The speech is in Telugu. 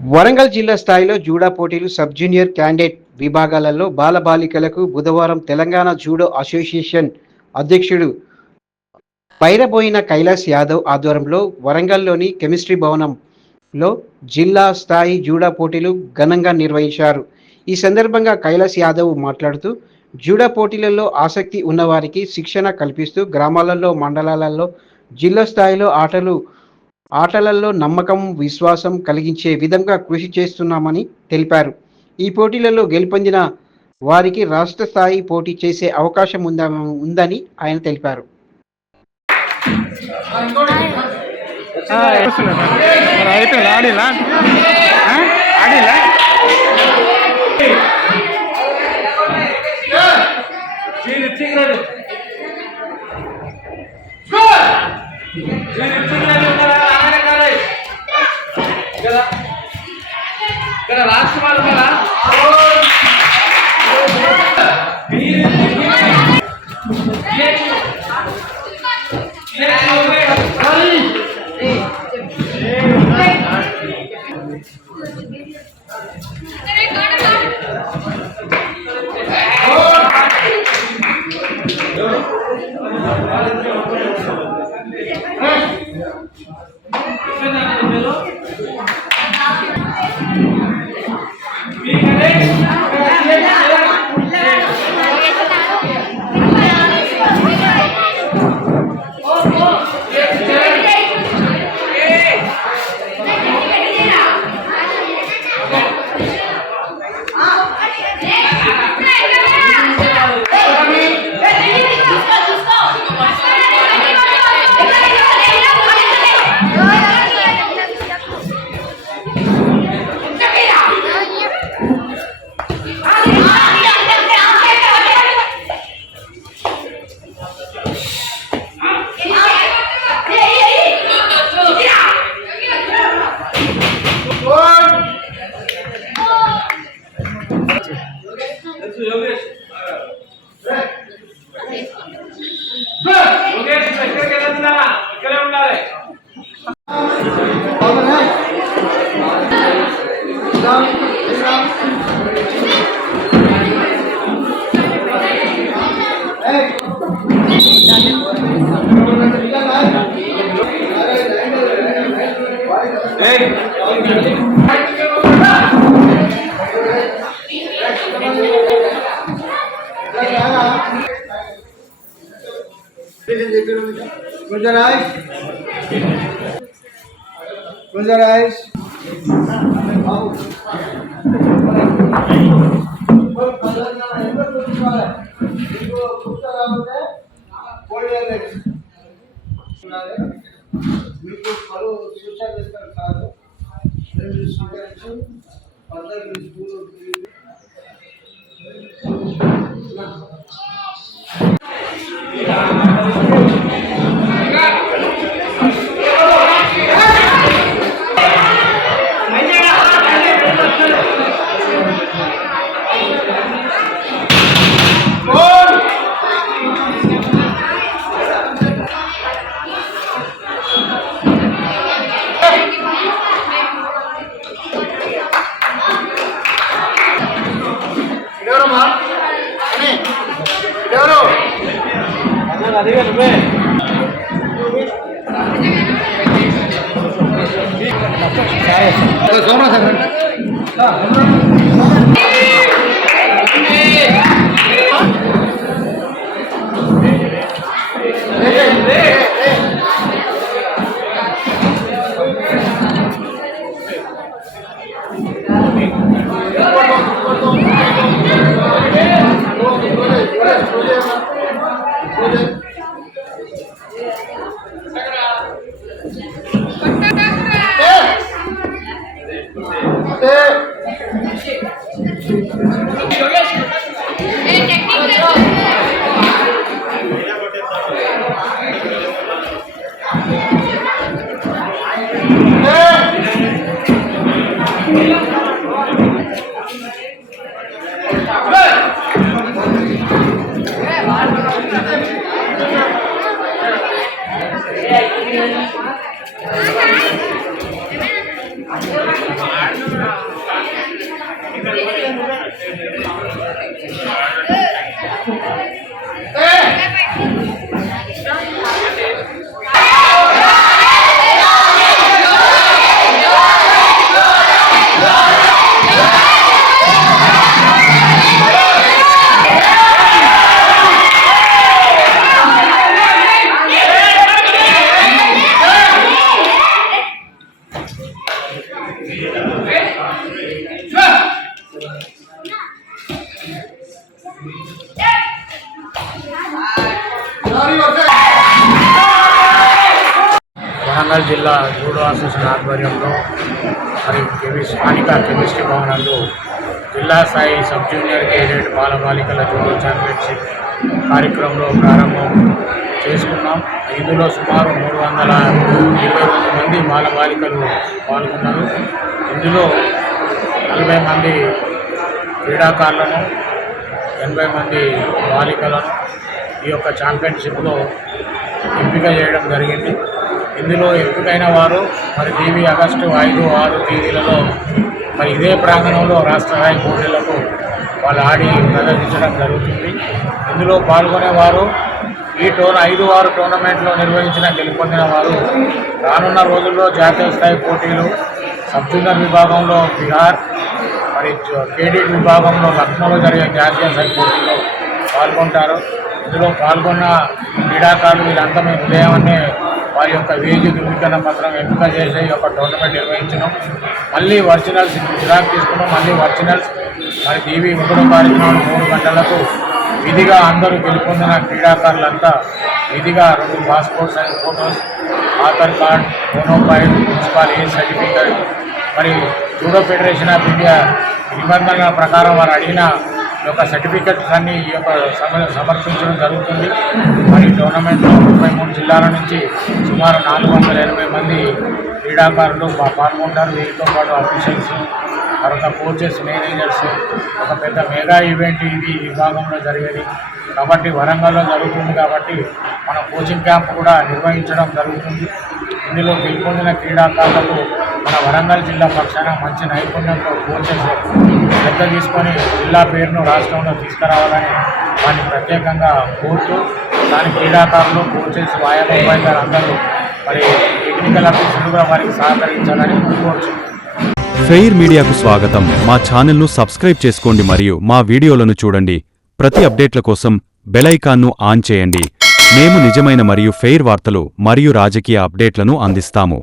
వరంగల్ జిల్లా స్థాయిలో జూడా పోటీలు సబ్ జూనియర్ క్యాండిడేట్ విభాగాలలో బాలబాలికలకు బుధవారం తెలంగాణ జూడో అసోసియేషన్ అధ్యక్షుడు పైరబోయిన కైలాస్ యాదవ్ ఆధ్వర్యంలో వరంగల్లోని కెమిస్ట్రీ భవనంలో జిల్లా స్థాయి జూడా పోటీలు ఘనంగా నిర్వహించారు. ఈ సందర్భంగా కైలాస్ యాదవ్ మాట్లాడుతూ జూడా పోటీలలో ఆసక్తి ఉన్నవారికి శిక్షణ కల్పిస్తూ గ్రామాలలో, మండలాలలో, జిల్లా స్థాయిలో ఆటలలో నమ్మకం, విశ్వాసం కలిగించే విధంగా కృషి చేస్తున్నామని తెలిపారు. ఈ పోటీలలో గెలుపొందిన వారికి రాష్ట్ర స్థాయి పోటీ చేసే అవకాశం ఉందని ఆయన తెలిపారు. మీకు పలు సూచనలు ఇస్తారు కాదు స్టూడెంట్స్ అందరూ స్కూల్ వరంగల్ జిల్లా జూడో అసోసియేషన్ ఆధ్వర్యంలో మరి స్థానిక కెమిస్ట్రీ భవనంలో జిల్లా స్థాయి సబ్ జూనియర్ కేడెట్ బాలబాలికల జూడో ఛాంపియన్షిప్ కార్యక్రమంలో ప్రారంభం చేసుకున్నాం. ఇందులో సుమారు 322 మంది బాలబాలికలు పాల్గొన్నారు. ఇందులో 40 మంది క్రీడాకారులను, 80 మంది బాలికలను ఈ యొక్క ఛాంపియన్షిప్లో ఎంపిక చేయడం జరిగింది. ఇందులో ఎంపికైన వారు మరి టీవీ ఆగస్టు 5, 6 తేదీలలో మరి ఇదే ప్రాంగణంలో రాష్ట్ర స్థాయి పోటీలకు వాళ్ళు ఆడి ప్రదర్శించడం జరుగుతుంది. ఇందులో పాల్గొనేవారు ఈ 5-6 టోర్నమెంట్లో నిర్వహించిన గెలుపొందిన వారు రానున్న రోజుల్లో జాతీయ స్థాయి పోటీలు, సబ్ జూనియర్ విభాగంలో బీహార్, మరి కేడెట్ విభాగంలో లక్నోలో జరిగే జాతీయ స్థాయి పోటీల్లో పాల్గొంటారు. ఇందులో పాల్గొన్న క్రీడాకారులు వీరంతా మేము ఉదయాన్నే వారి యొక్క వేది ధృవీకరణ పత్రం ఎంపిక చేసి ఒక టోర్నమెంట్ నిర్వహించడం, మళ్ళీ వర్చువల్స్ జిరాక్ తీసుకున్నాం, మళ్ళీ వర్చువల్స్ మరి టీవీ 3 కార్యక్రమాలు 3 గంటలకు విధిగా అందరూ గెలుపొందిన క్రీడాకారులంతా విధిగా 2 passport size photos, Aadhaar card, మోనోఫైల్, మున్సిపల్ ఏజ్ సర్టిఫికేట్, మరి జూడో ఫెడరేషన్ ఆఫ్ ఇండియా నిబంధనల ప్రకారం వారు అడిగిన యొక్క సర్టిఫికెట్స్ అన్నీ ఈ యొక్క సమర్పించడం జరుగుతుంది. మరి టోర్నమెంట్లో 33 జిల్లాల నుంచి సుమారు 480 మంది క్రీడాకారులు పాల్గొంటారు. వీరితో పాటు అఫీషియల్స్, తర్వాత కోచెస్, మేనేజర్స్, ఒక పెద్ద మెగా ఈవెంట్ ఇది ఈ విభాగంలో జరిగేది కాబట్టి వరంగల్లో జరుగుతుంది కాబట్టి మన కోచింగ్ క్యాంప్ కూడా నిర్వహించడం జరుగుతుంది. ఇందులో గెలుపొందిన క్రీడాకారులకు మన వరంగల్ జిల్లా పక్షాన మంచి నైపుణ్యంతో కోచెస్ శ్రద్ధ తీసుకొని జిల్లా పేరును రాష్ట్రంలో తీసుకురావాలని వారిని ప్రత్యేకంగా కోరుతూ దాని క్రీడాకారులు, కోచెస్, వాయా అందరూ మరి టెక్నికల్ అఫీసర్లు కూడా వారికి సహకరించాలని కోరుచు. ఫెయిర్ మీడియాకు స్వాగతం. మా ఛానల్ను సబ్స్క్రైబ్ చేసుకోండి మరియు మా వీడియోలను చూడండి. ప్రతి అప్డేట్ల కోసం బెల్ ఐకాన్ను ఆన్ చేయండి. మేము నిజమైన మరియు ఫెయిర్ వార్తలు మరియు రాజకీయ అప్డేట్లను అందిస్తాము.